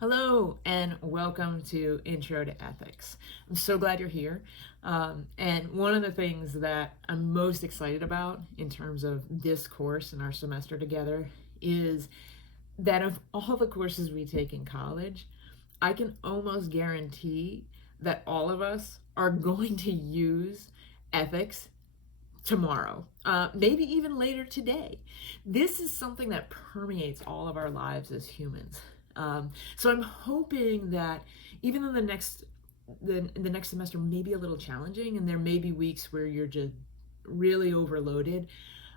Hello and welcome to Intro to Ethics. I'm so glad you're here. And one of the things that I'm most excited about in terms of this course and our semester together is that of all the courses we take in college, I can almost guarantee that all of us are going to use ethics tomorrow, maybe even later today. This is something that permeates all of our lives as humans. So I'm hoping that even though the next semester may be a little challenging and there may be weeks where you're just really overloaded,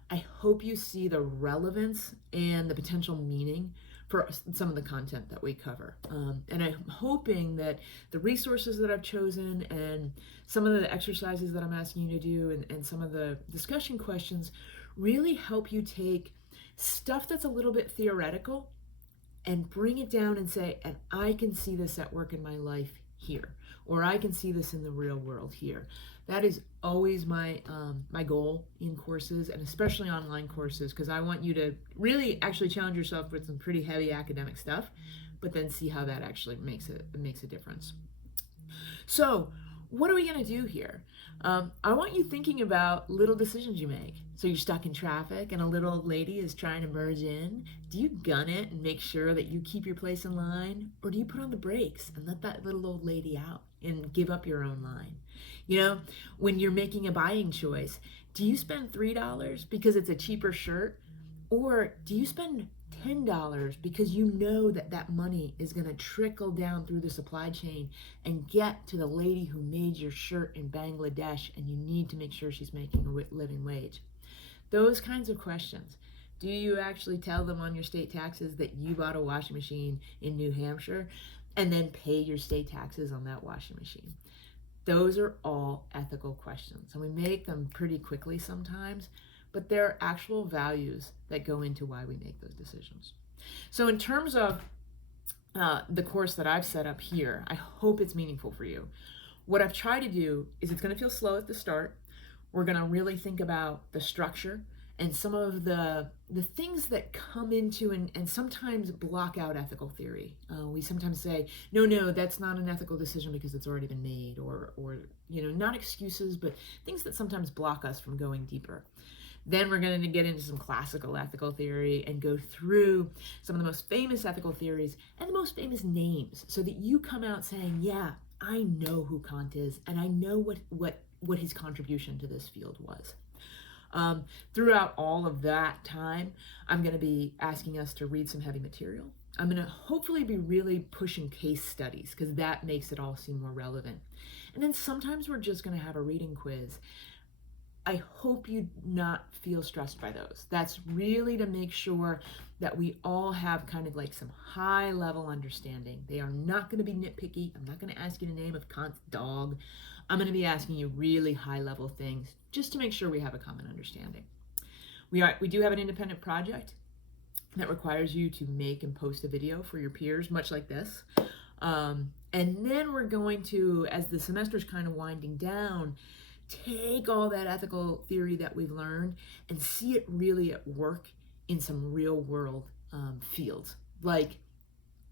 I hope you see the relevance and the potential meaning for some of the content that we cover. And I'm hoping that the resources that I've chosen and some of the exercises that I'm asking you to do and some of the discussion questions really help you take stuff that's a little bit theoretical and bring it down and say, and I can see this at work in my life here, or I can see this in the real world here. That is always my goal in courses, and especially online courses, because I want you to really actually challenge yourself with some pretty heavy academic stuff, but then see how that actually makes a difference. So what are we going to do here? I want you thinking about little decisions you make. So you're stuck in traffic and a little old lady is trying to merge in. Do you gun it and make sure that you keep your place in line? Or do you put on the brakes and let that little old lady out and give up your own line? You know, when you're making a buying choice, do you spend $3 because it's a cheaper shirt? Or do you spend $10 because you know that that money is going to trickle down through the supply chain and get to the lady who made your shirt in Bangladesh, and you need to make sure she's making a living wage? Those kinds of questions. Do you actually tell them on your state taxes that you bought a washing machine in New Hampshire and then pay your state taxes on that washing machine? Those are all ethical questions, and we make them pretty quickly sometimes, but there are actual values that go into why we make those decisions. So in terms of the course that I've set up here, I hope it's meaningful for you. What I've tried to do is it's going to feel slow at the start. We're going to really think about the structure and some of the things that come into and sometimes block out ethical theory. We sometimes say, no, that's not an ethical decision because it's already been made, or not excuses, but things that sometimes block us from going deeper. Then we're going to get into some classical ethical theory and go through some of the most famous ethical theories and the most famous names so that you come out saying, yeah, I know who Kant is and I know what his contribution to this field was. Throughout all of that time, I'm going to be asking us to read some heavy material. I'm going to hopefully be really pushing case studies because that makes it all seem more relevant. And then sometimes we're just going to have a reading quiz. I hope you not feel stressed by those. That's really to make sure that we all have kind of like some high level understanding. They are not going to be nitpicky. I'm not going to ask you the name of Kant's dog. I'm going to be asking you really high level things just to make sure we have a common understanding. We do have an independent project that requires you to make and post a video for your peers, much like this. And then we're going to, as the semester's kind of winding down, take all that ethical theory that we've learned and see it really at work in some real world fields, like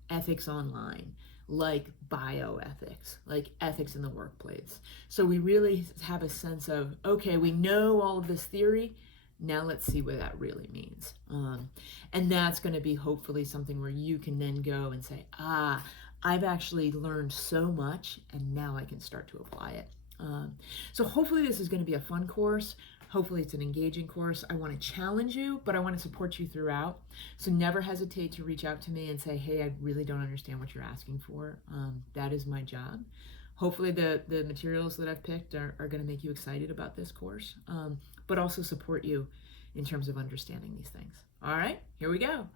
ethics online, like bioethics, like ethics in the workplace. So we really have a sense of, okay, we know all of this theory, now let's see what that really means. And that's going to be hopefully something where you can then go and say, I've actually learned so much and now I can start to apply it. So hopefully this is going to be a fun course. Hopefully it's an engaging course. I want to challenge you, but I want to support you throughout. So never hesitate to reach out to me and say, hey, I really don't understand what you're asking for. That is my job. Hopefully the materials that I've picked are going to make you excited about this course, but also support you in terms of understanding these things. All right, here we go.